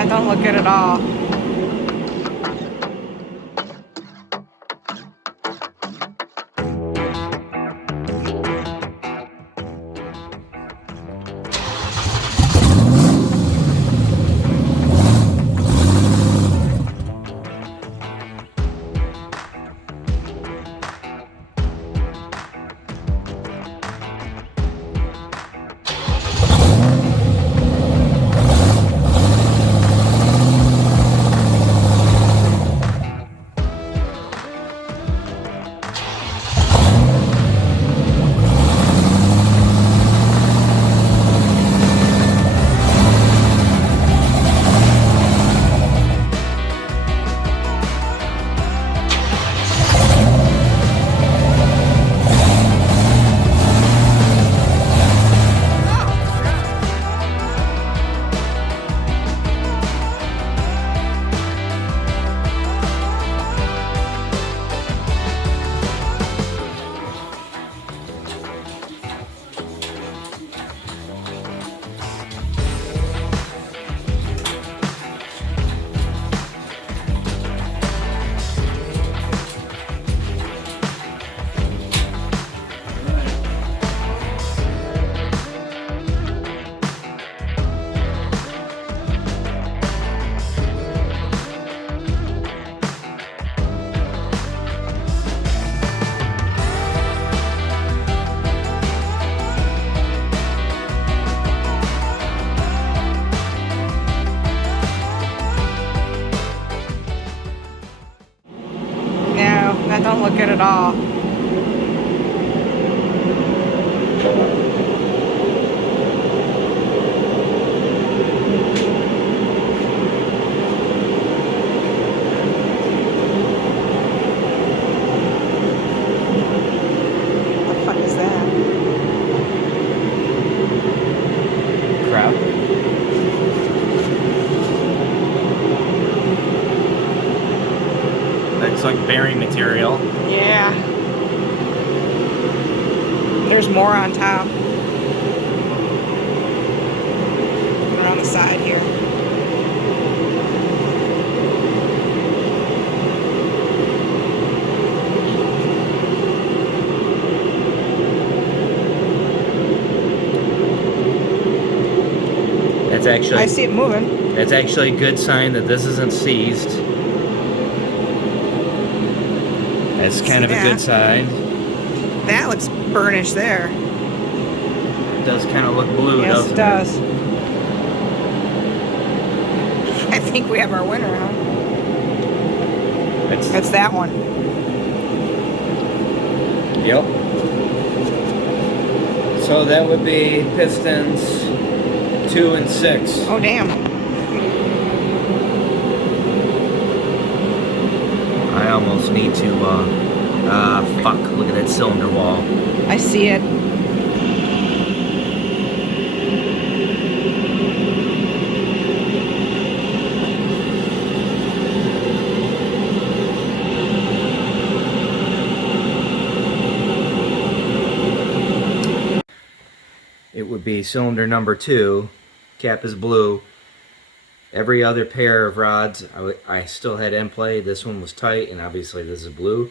that don't look good at all. That don't look good at all. What the fuck is that? Crap. That's like bearing material. Yeah. There's more on top. They're on the side here. That's actually. I see it moving. That's actually a good sign that this isn't seized. That's kind of a good sign. That looks burnished there. It does kind of look blue, yes, doesn't it does. I think we have our winner, huh? It's that one. Yep. So that would be pistons 2 and 6. Oh, damn. I almost need to, fuck, look at that cylinder wall. I see it. It would be cylinder number 2, cap is blue. Every other pair of rods I still had in play. This one was tight, and obviously this is blue.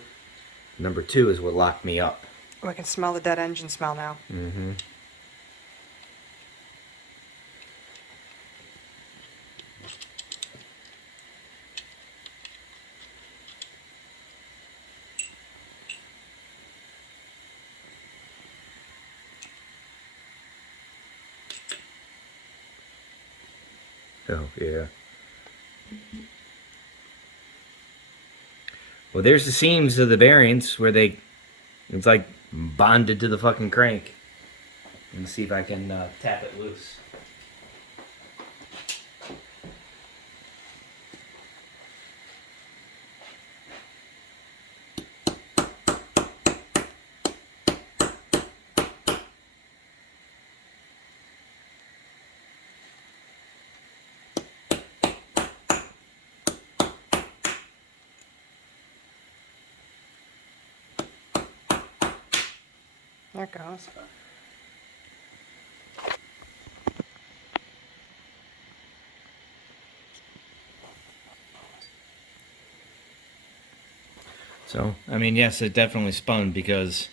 Number 2 is what locked me up. Oh, I can smell the dead engine smell now. Mm-hmm. Oh, yeah. Well, there's the seams of the bearings where it's like bonded to the fucking crank. Let me see if I can tap it loose. There it goes. So, I mean, yes, it definitely spun because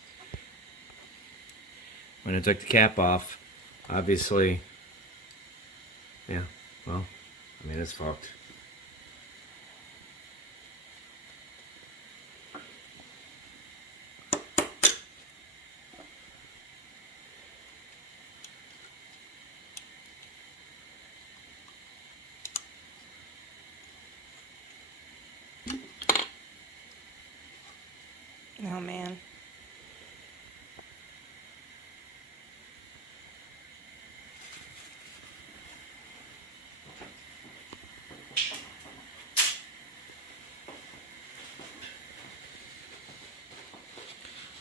when I took the cap off, obviously, yeah, well, I mean, it's fucked. Oh man.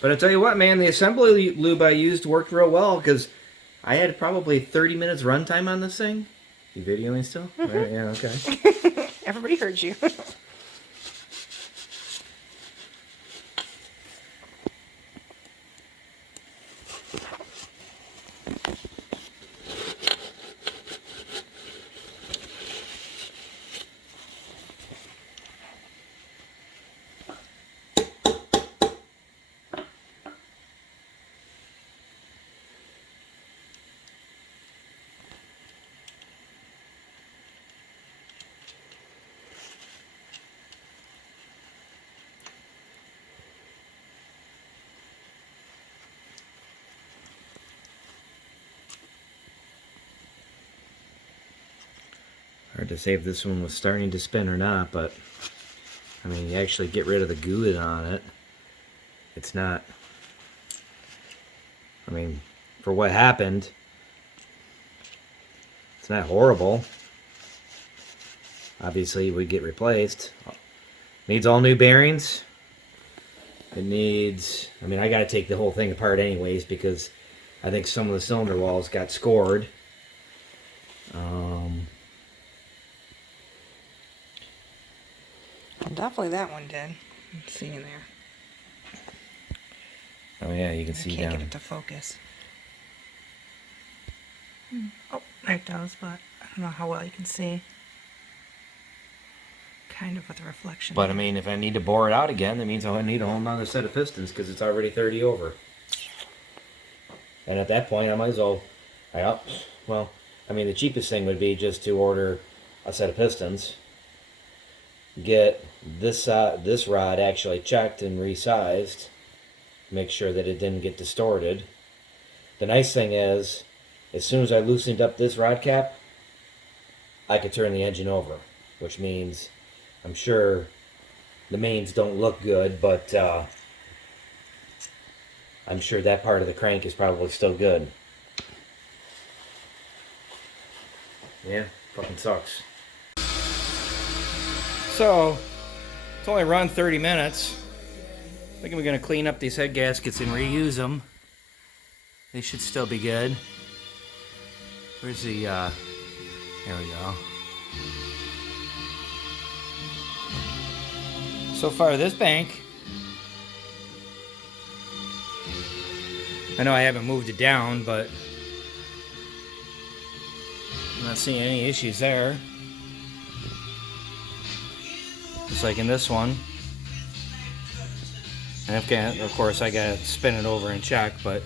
But I tell you what, man, the assembly lube I used worked real well because I had probably 30 minutes runtime on this thing. You videoing still? Right, yeah, okay. Everybody heard you. Hard to say if this one was starting to spin or not, but I mean, you actually get rid of the goo on it. It's not, I mean, for what happened, it's not horrible. Obviously, it would get replaced. Needs all new bearings. It needs, I mean, I got to take the whole thing apart anyways because I think some of the cylinder walls got scored. Definitely that one did. Let's see in there. Oh yeah, you can I see can't down. get it to focus. Oh, there it does, but I don't know how well you can see. Kind of with the reflection. But I mean, if I need to bore it out again, that means I need a whole nother set of pistons because it's already 30 over. And at that point, I might as well, well, I mean, the cheapest thing would be just to order a set of pistons, get this rod actually checked and resized, make sure that it didn't get distorted. The nice thing is, as soon as I loosened up this rod cap, I could turn the engine over, which means I'm sure the mains don't look good, but I'm sure that part of the crank is probably still good. Yeah, fucking sucks. So, it's only run 30 minutes. I think we're going to clean up these head gaskets and reuse them. They should still be good. Where's the, there we go. So far, this bank, I know I haven't moved it down, but I'm not seeing any issues there. Just like in this one. And of course, I gotta spin it over and check, but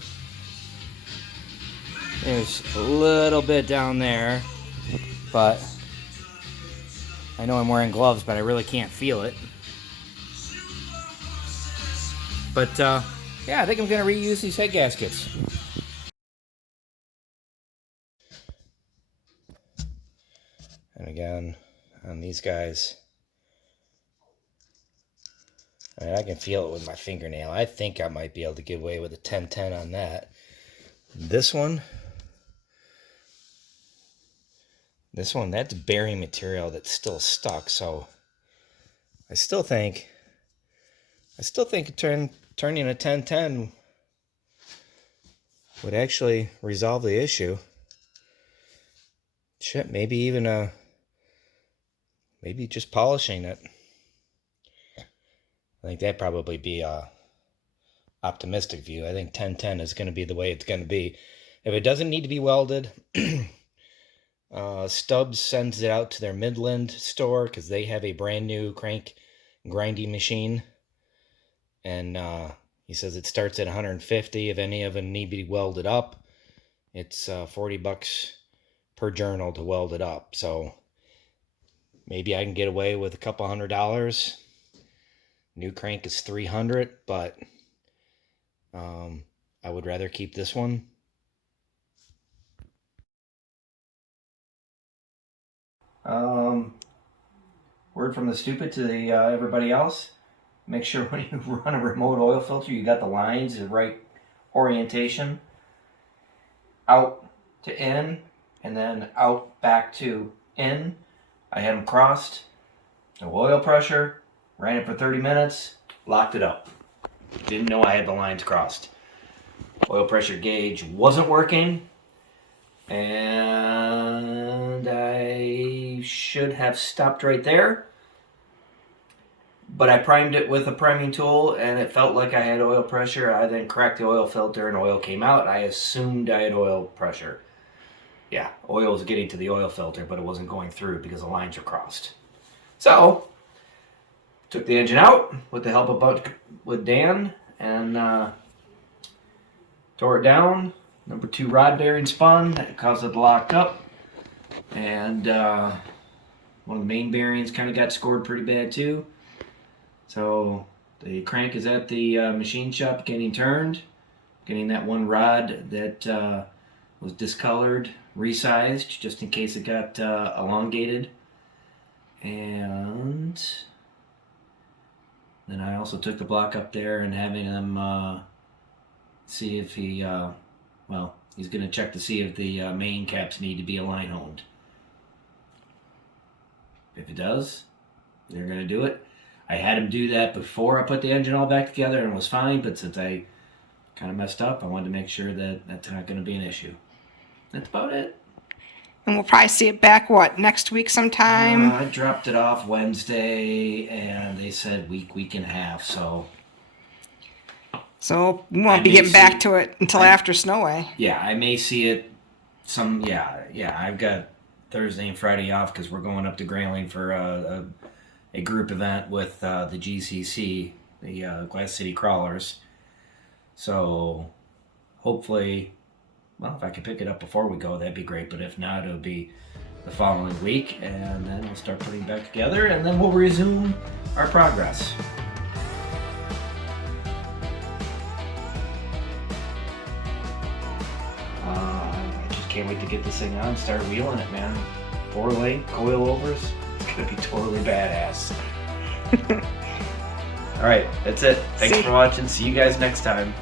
there's a little bit down there, but I know I'm wearing gloves, but I really can't feel it. But yeah, I think I'm gonna reuse these head gaskets. And again, on these guys, I can feel it with my fingernail. I think I might be able to get away with a 10-10 on that. This one, that's bearing material that's still stuck. So I still think turning a 10-10 would actually resolve the issue. Shit, maybe even maybe just polishing it. I think that'd probably be a optimistic view. I think 10-10 is going to be the way it's going to be. If it doesn't need to be welded, Stubbs sends it out to their Midland store because they have a brand new crank grinding machine. and he says it starts at 150 if any of them need to be welded up. It's $40 per journal to weld it up. So maybe I can get away with a couple $100. New crank is $300, but I would rather keep this one. Word from the stupid to the everybody else. Make sure when you run a remote oil filter, you got the lines the right orientation. Out to in, and then out back to in. I had them crossed. No oil pressure. Ran it for 30 minutes. Locked it up. Didn't know I had the lines crossed. Oil pressure gauge wasn't working. And I should have stopped right there. But I primed it with a priming tool and it felt like I had oil pressure. I then cracked the oil filter and oil came out. I assumed I had oil pressure. Yeah, oil was getting to the oil filter, but it wasn't going through because the lines were crossed. So, took the engine out with the help of with Dan and tore it down. Number 2 rod bearing spun. That caused it to lock up. And one of the main bearings kind of got scored pretty bad too. So the crank is at the machine shop getting turned. Getting that one rod that was discolored resized just in case it got elongated. And then I also took the block up there and having him see if he, well, he's going to check to see if the main caps need to be line honed. If it does, they're going to do it. I had him do that before I put the engine all back together and it was fine, but since I kind of messed up, I wanted to make sure that that's not going to be an issue. That's about it. And we'll probably see it back, what, next week sometime? I dropped it off Wednesday, and they said week and a half, so... So we won't be getting back to it until after Snow. Yeah, I may see it yeah, I've got Thursday and Friday off because we're going up to Grayling for a group event with the GCC, the Glass City Crawlers. So hopefully, well, if I can pick it up before we go, that'd be great. But if not, it'll be the following week, and then we'll start putting it back together, and then we'll resume our progress. I just can't wait to get this thing on and start wheeling it, man. 4-lane, coilovers. It's going to be totally badass. All right, that's it. Thanks for watching. See you guys next time.